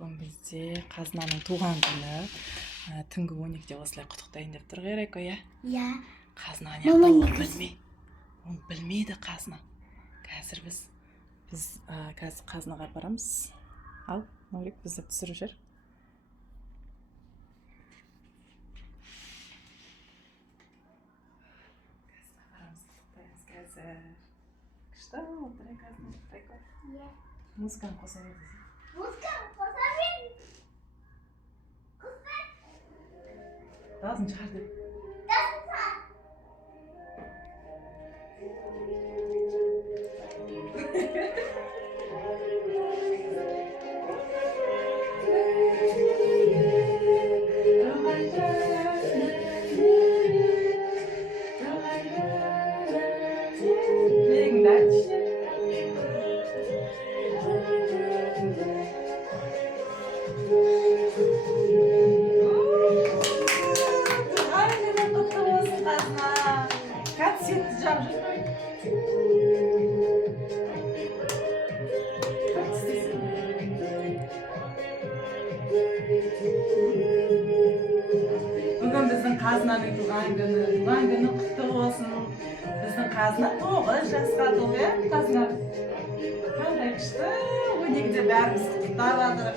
Бүгін бізде қазынаның туған күні. Түнгі 12-де осылай құттықтайын деп тұр керек қой, Иә. Қазына не оны білмейді қазына. Қазір біз қазір қазынаға барамыз. Ал, Наурик бізді түсіріп жүр. Қазына барамыз, құттықтаймыз қазір. Күшті отырай қазына құттықтай қой. Иә. Музыканы қоса бер десең. Музыканы қоса бер. Дауысын шығар деп. Бүгін біздің қазынаның туған күні құтты болсын. Біздің қазына 9 жасқа толды, қазына. Қандай күшті, 12-де бәріміз құттықтап жатыр.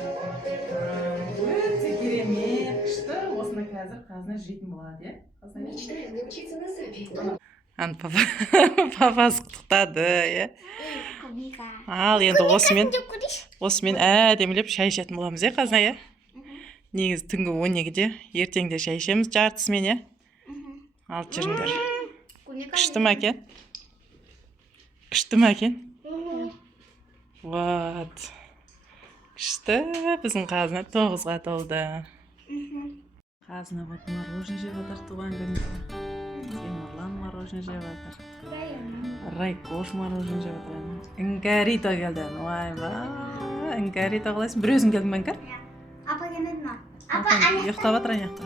Өте керемет, күшті. Осыны қазір қазына жейтін болады, Мечтаю научиться на сапе. Папасы құттықтады, Клубника. Ал, енді осымен әдемілеп шай ішетін боламыз, қазына, Негізі түнгі 12-де, ертеңде шай ішеміз жартысымен, Алып жүріңдер. Күшті ма екен? Күшті ма екен? Вот. Күшті, біздің қазына 9-ға толды. Қазына вот мороженое жеп жатыр туған күнінде. Темірлан мороженое жеп жатыр. Райкош мороженое жеп жатыр. Іңкәрито келді. Ойбай, Іңкәрито қалайсың? Бір өзің келдің бе, Іңкәр? Апа келмеді ма? Ұйықтап жатыр аяқта.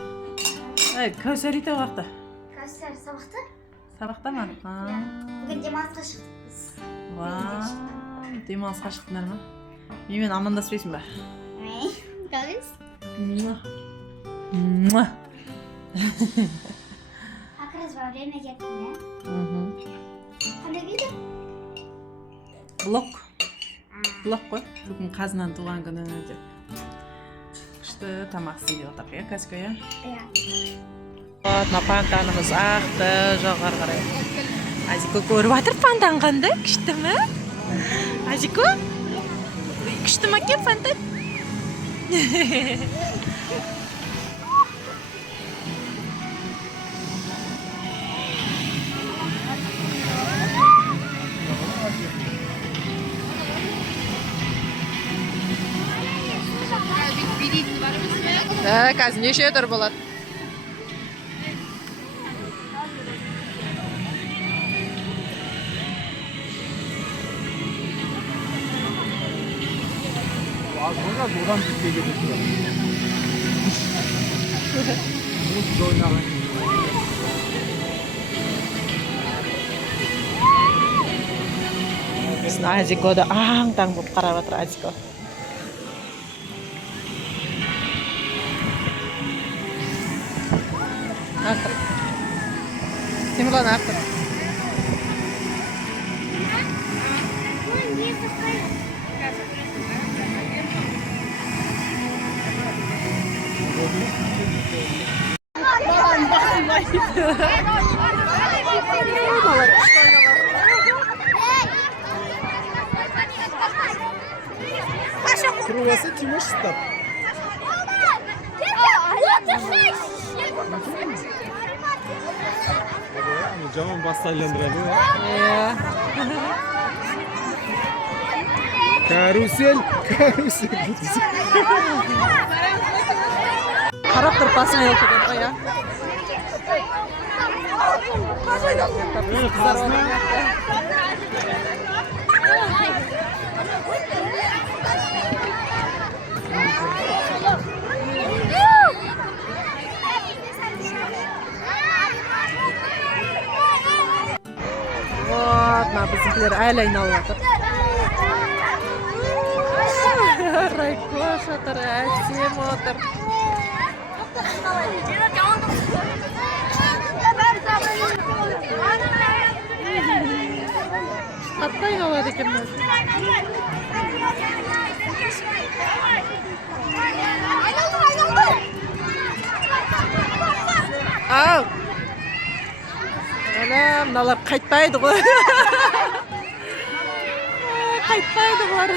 Кәусәрито уақытта. Кәусар сабақта? Сабақта ма? Бүгін демалысқа шықтық біз. Вау, демалысқа шықтыңдар ма? Менімен амандаспайсың ба? Қалайсыз? Как раз во время кетті, Қандай күйді? Блок қой. Бүгін қазынан туған күні деп. Күшті тамақ істейді отыр, Кәсіко, Иә. Мына пантанымыз ақты жоғары қарай. Азико көріп жатыр пантан қандай? Күшті ме? Азико? Күшті ме екен пантан? Қазір неше тұр болады? Buradan bitmeye gidiyor. Bu oynanan. Біздің Азикоды аң-таң болып қарап жатыр, Азико. Ақтыр. Темірлан ақтыр. Kırılası kime şıttı? Camın bastaylandıralım ya. Karusel. Қарап тұрып басыңа еліп кетеді ғой, Вот, біздікілер әлі айналып жатыр. Байкош отыр, әсем отыр. Қаттай қалады екен бұл. Ау! Әне, мыналар қайтпайды ғой. Қайтпайды ғой.